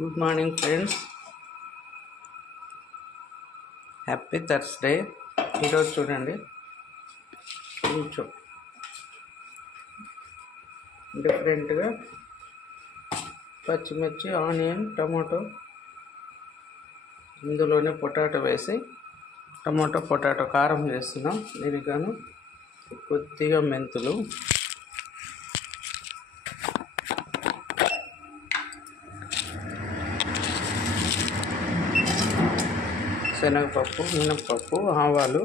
Good morning friends, happy Thursday. ఈరోజు చూడండి కొంచెం డిఫరెంట్గా పచ్చిమిర్చి, ఆనియన్, టమాటో, ఇందులోనే పొటాటో వేసి పొటాటో కారం చేస్తున్నాం. దీనికను కొద్దిగా మెంతులు, శనగపప్పు, మినప్పప్పు, ఆవాలు,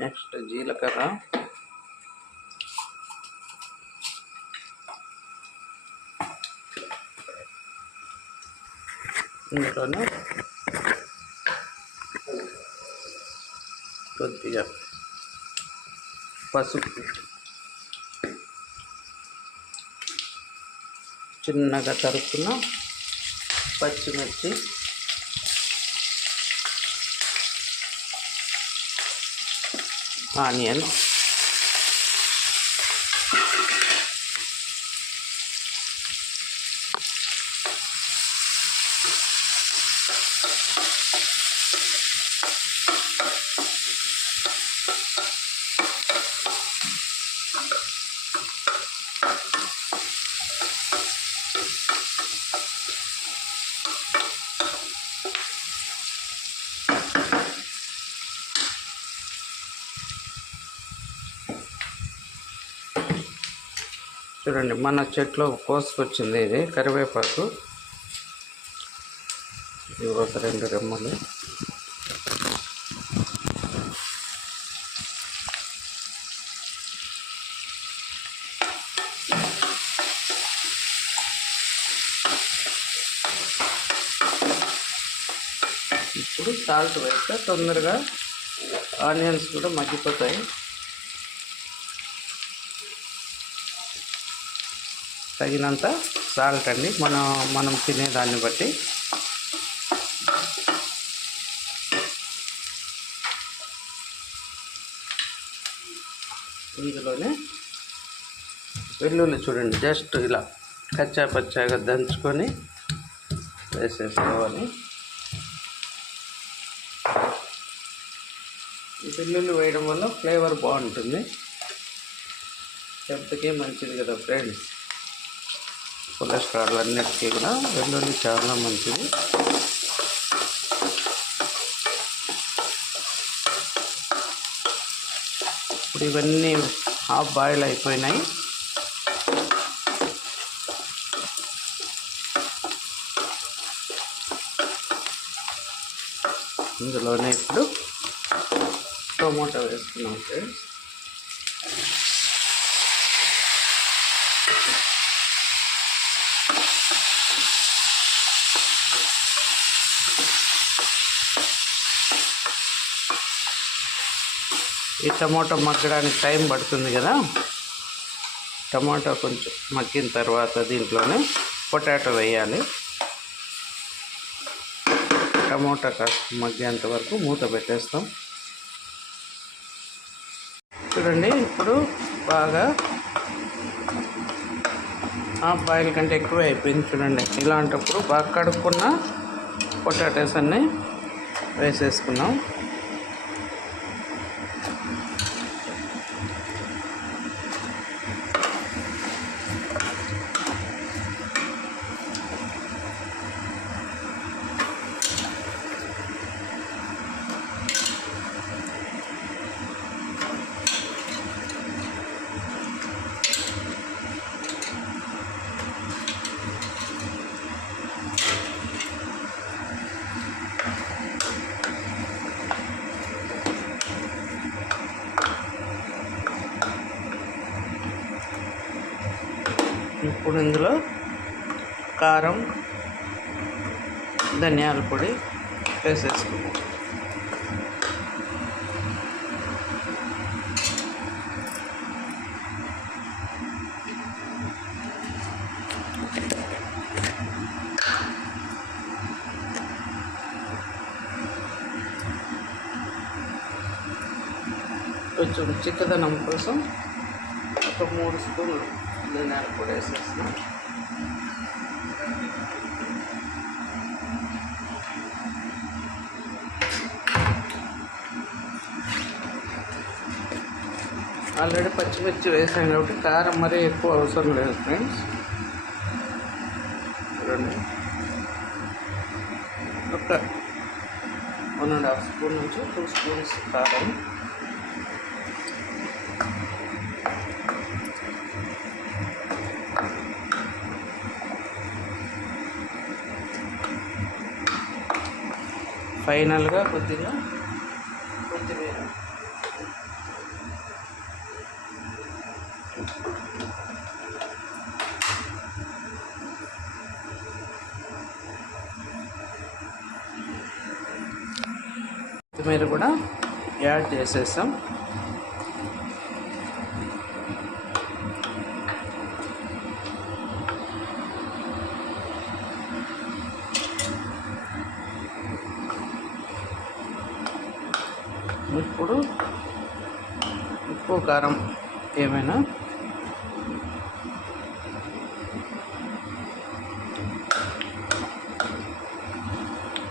నెక్స్ట్ జీలకర్ర, ఇందులోనే కొద్దిగా పసుపు, చిన్నగా తరుక్కున్న పచ్చిమిర్చి, ఆనియన్, చూడండి మన చెట్లో కోసుకొచ్చింది ఇది కరివేపాకు. ఇది ఒక 2 రెమ్మలు. ఇప్పుడు సాల్ట్ వేస్తే తొందరగా ఆనియన్స్ కూడా మగ్గిపోతాయి. తగినంత సాల్ట్ అండి, మనం తినేదాన్ని బట్టి. ఇందులోనే వెల్లుల్లి చూడండి, జస్ట్ ఇలా కచ్చా పచ్చాగా దంచుకొని వేసేసుకోవాలి. ఈ వెల్లుల్లి వేయడం వల్ల ఫ్లేవర్ బాగుంటుంది, హెల్త్కి మంచిది కదా ఫ్రెండ్స్. కొలెస్ట్రాల్ అన్నిటికీ కూడా వెల్లుల్లి చాలా మంచిది. ఇప్పుడు ఇవన్నీ హాఫ్ బాయిల్ అయిపోయినాయి. ఇందులోనే ఇప్పుడు టొమాటో వేసుకున్నాం ఫ్రెండ్స్. ఈ టమాటో మగ్గడానికి టైం పడుతుంది కదా. టమాటో కొంచెం మగ్గిన తర్వాత దీంట్లోనే పొటాటో వేయాలి. టమాటో కాస్త మగ్గేంత వరకు మూత పెట్టేస్తాం. చూడండి ఇప్పుడు బాగా హాఫ్ బాయిల్ కంటే ఎక్కువ అయిపోయింది. చూడండి ఇలాంటప్పుడు బాగా కడుక్కున్న పొటాటోస్ అన్నీ వేసేసుకున్నాం. ఇప్పుడు ఇందులో కారం, ధనియాల పొడి వేసేసుకుందాం. కొంచెం చిక్కదనం కోసం ఒక 3 స్పూన్లు ధనియాల పొడి వేసేస్తున్నాం. ఆల్రెడీ పచ్చిమిర్చి వేసాం కాబట్టి కారం మరీ ఎక్కువ అవసరం లేదు ఫ్రెండ్స్. చూడండి, ఒక 1.5 స్పూన్ నుంచి 2 స్పూన్స్ కారం, ఫైనల్గా కొద్దిగా కొత్తిమీర. కొత్తిమీర కూడా యాడ్ చేసేసాం. ఇప్పుడు ఉప్పు కారం ఏమైనా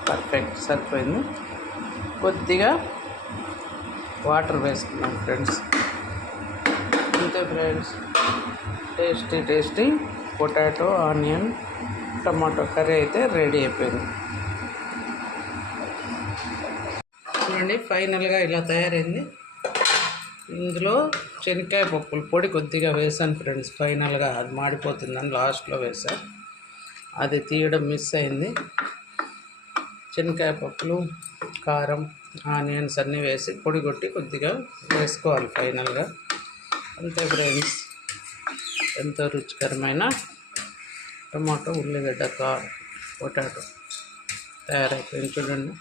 పర్ఫెక్ట్ సరిపోయింది. కొద్దిగా వాటర్ వేసుకున్నాం ఫ్రెండ్స్. అంతే friends, tasty potato onion tomato curry అయితే రెడీ అయిపోయింది. చూడండి, ఫైనల్గా ఇలా తయారైంది. ఇందులో శనక్కాయ పప్పుల పొడి కొద్దిగా వేసాను ఫ్రెండ్స్. ఫైనల్గా అది మాడిపోతుందని లాస్ట్లో వేసాను, అది తీయడం మిస్ అయింది. శనక్కాయ పప్పులు, కారం, ఆనియన్స్ అన్నీ వేసి పొడి కొట్టి కొద్దిగా వేసుకోవాలి ఫైనల్గా. అంతే ఫ్రెండ్స్, ఎంతో రుచికరమైన టమాటో ఉల్లిగడ్డ పొటాటో తయారైపోయింది. చూడండి.